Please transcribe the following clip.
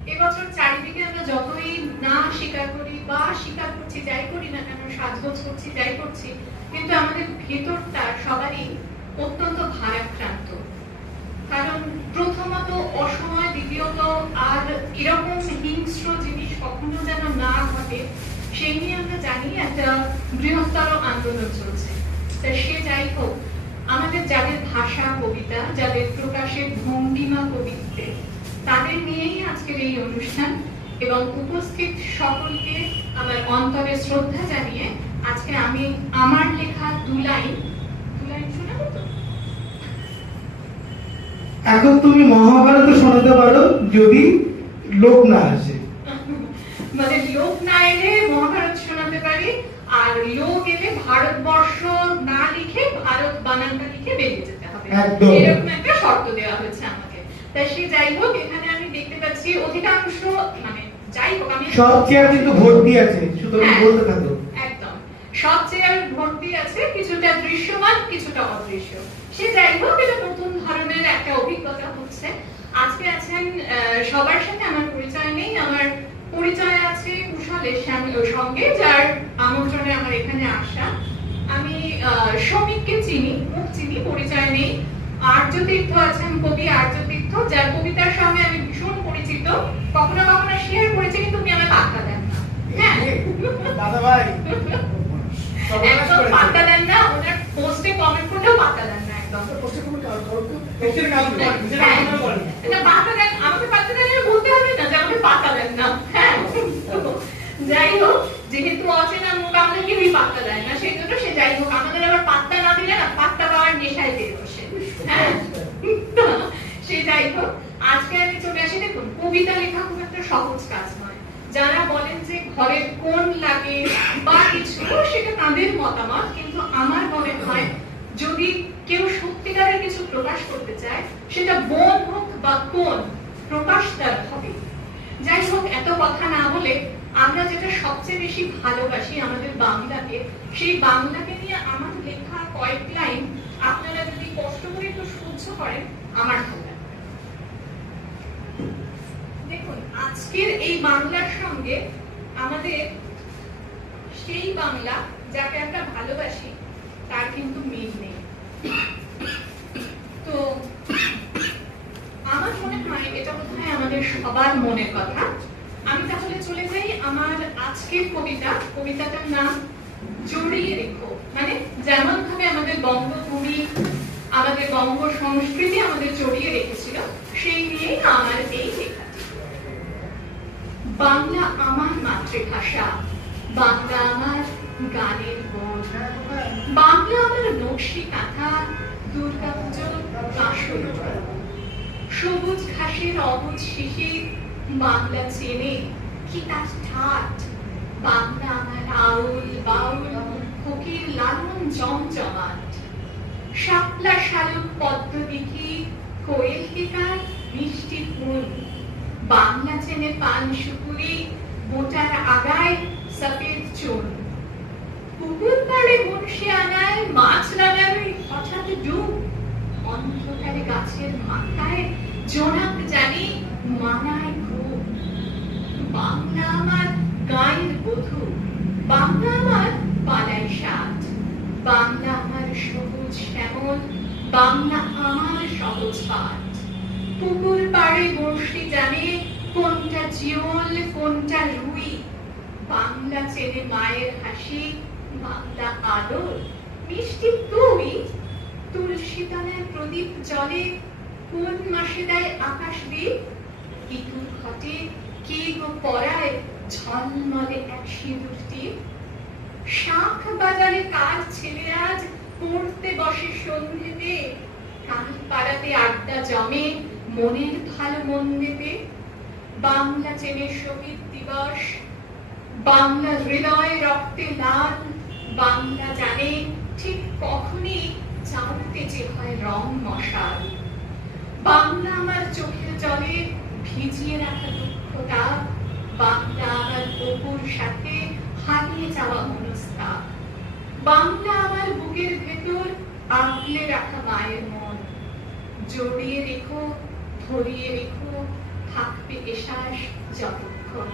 এবছর চারিদিকে আমরা যতই না স্বীকার করি বা স্বীকার করছি, যাই করি না কেন, সাজগোজ করছি, যাই করছি, কিন্তু আমাদের ভেতরটা সবারই অত্যন্ত ভারাক্রান্ত। কারণ প্রথমত অসময়, দ্বিতীয়ত আর এরকম হিংস্র জিনিস কখনো যেন না ঘটে সেই নিয়ে আমরা জানি একটা বৃহত্তর আন্দোলন চলছে। তা সে যাই হোক, আমাদের যাদের ভাষা কবিতা, যাদের প্রকাশের ভঙ্গিমা কবিত্বে, তাদের নিয়েই আজকের এই অনুষ্ঠান। এবং উপস্থিত সকলকে আমার অন্তরে শ্রদ্ধা জানিয়ে আজকে আমি আমার লেখা দু লাইন শোনাবো। তো এখন তুমি মহাভারত শোনাতে পারো যদি লোক না আসে। মানে লোক না এলে মহাভারত শোনাতে পারি, আর লোক এলে ভারতবর্ষ না লিখে ভারত বানানটা লিখে বেরিয়ে যেতে হবে, এরকম একটা শর্ত দেওয়া হয়েছে আমাকে। তাই সে যাই হোক, এখানে আমি দেখতে পাচ্ছি অধিকাংশ, মানে যাই হোক, আমি সব চেয়ার কিন্তু ভর্তি আছে, সুতরাং বলতে থাকো। একদম সব চেয়ার ভর্তি আছে, কিছুটা দৃশ্যমান কিছুটা অদৃশ্য। সে যাই হোক, এটা নতুন ধরনের একটা অভিজ্ঞতা হচ্ছে। আজকে আছেন সবার সাথে আমার পরিচয় নেই, আমার পরিচয় আছে কুশলের সঙ্গে, যার আমন্ত্রণে আমার এখানে আসা। আমি শ্রমিককে চিনি, মুখ চিনি, পরিচয় নেই। আর্যতীর্থ আছেন, কবি আর্যতীর্থ, যার কবিতার সঙ্গে আমি ভীষণ পরিচিত, কখনো কখনো শেয়ার করেছি, কিন্তু উনি আমায় পাত্তা দেন না। হ্যাঁ দাদা ভাই একদম পাত্তা দেন না, ওনার পোস্টে কমেন্ট করলেও পাত্তা দেন না, একদম পোস্টে কমেন্ট করো তো, পোস্টের কাজ করে নিজের কাজ করে না। পাত্তা দেন, আমাকে পাত্তা দেন বলতে হবে না যে আমাকে পাত্তা দেন না। হ্যাঁ যাই হোক, যেহেতু অচেনা মুখ আমাদের কেউই পাত্তা দেয় না, সেই জন্য সে যাই হোক, আমাদের আবার পাত্তা না দিলে না পাত্তা পাওয়ার নেশায় পেয়ে বসে। হ্যাঁ সে যাই হোক, আজকে আমি চলে আসি। দেখুন, কবিতা লেখা খুব একটা সহজ কাজ নয়। যারা বলেন যে ঘরের কোন লাগে বা কিছু, সেটা তাদের মতামত, কিন্তু আমার মনে হয় যদি কেউ সত্যিকারের কিছু প্রকাশ করতে চায়, সেটা বন হোক বা কোন, প্রকাশ তার হবে। যাই হোক, এত কথা না বলে আমরা যেটা সবচেয়ে বেশি ভালোবাসি, আমাদের বাংলাকে, সেই বাংলাকে নিয়ে আমার লেখা কয়েক লাইন আপনারা যদি কষ্ট করে একটু সহ্য করেন, আমার ভালো লাগবে। দেখুন, আজকের এই বাংলার সঙ্গে আমাদের সেই বাংলা যাকে আমরা ভালোবাসি তার কিন্তু মিল নেই। তো আমার মনে হয় এটা বোধহয় আমাদের সবার মনের কথা। আমি তাহলে চলে যাই আমার আজকের কবিতাটার নাম জড়িয়ে রেখো। মানে যেমন ভাবে আমাদের বঙ্গভূমি, আমাদের বঙ্গ সংস্কৃতি আমাদের জড়িয়ে রেখেছিল, সেই নিয়েই আমার এই লেখাটি। বাংলা আমার মাতৃভাষা, বাংলা আমার গানের বোধ, বাংলা আমার নকশি কাঁথা, দুর্গাপুজো কাঁসর, সবুজ ঘাসের অবুজ শিশির বাংলা চেনে কি তার ঠাট, বাংলা আমার আউল বাউল ফকির লালন জমজমাট, শাপলা শালুক পদ্ম দিঘি কোয়েল টিকার মিষ্টি ফুল, বাংলা চেনে পান সুপুরি মোটার আগায় সফেদ চুন, পুকুর পাড়ে বংশী আনায় মাছ লাগানোর হঠাৎ ডুব, অন্ধকারে গাছের মাথায় জোনাক জানি মানায় খুব, বাংলা আমার গায়ের বধূ, বাংলা আমার পালাই সাত, বাংলা আমার সবুজ শ্যামল, বাংলা আমার সহজ পাঠ, পুকুর পাড়ে বংশী জানে কোনটা জিওল কোনটা রুই, বাংলা চেনে মায়ের হাসি, বাংলা আদর মিষ্টি তুই, তুলসী তলায় প্রদীপ জলে কোন মাসে দেয় আকাশ দ্বীপ, ইঁদুর ঘটে কে গো পরায় ঝলমলে এক সিঁদুর টিপ, শাঁখ বাজারে কার ছেলে আজ পড়তে বসে সন্ধ্যেতে, কাল পাড়াতে আড্ডা জমে মনের ভালো মন্দেতে, বাংলা চেনে শহীদ দিবস, বাংলা হৃদয় রক্তে লাল, বাংলা জানে ঠিক কখনই চাঁদতে যে হয় রং মশাল, বাংলা আমার চোখের জলে ভিজিয়ে রাখা দুঃখটা, বাংলা আমার অপুর সাথে হারিয়ে যাওয়া মনস্তাপ, বাংলা আমার বুকের ভেতর আগলে রাখা মায়ের মন, জড়িয়ে রেখো ধরিয়ে রেখো থাকবে এ শ্বাস যতক্ষণ।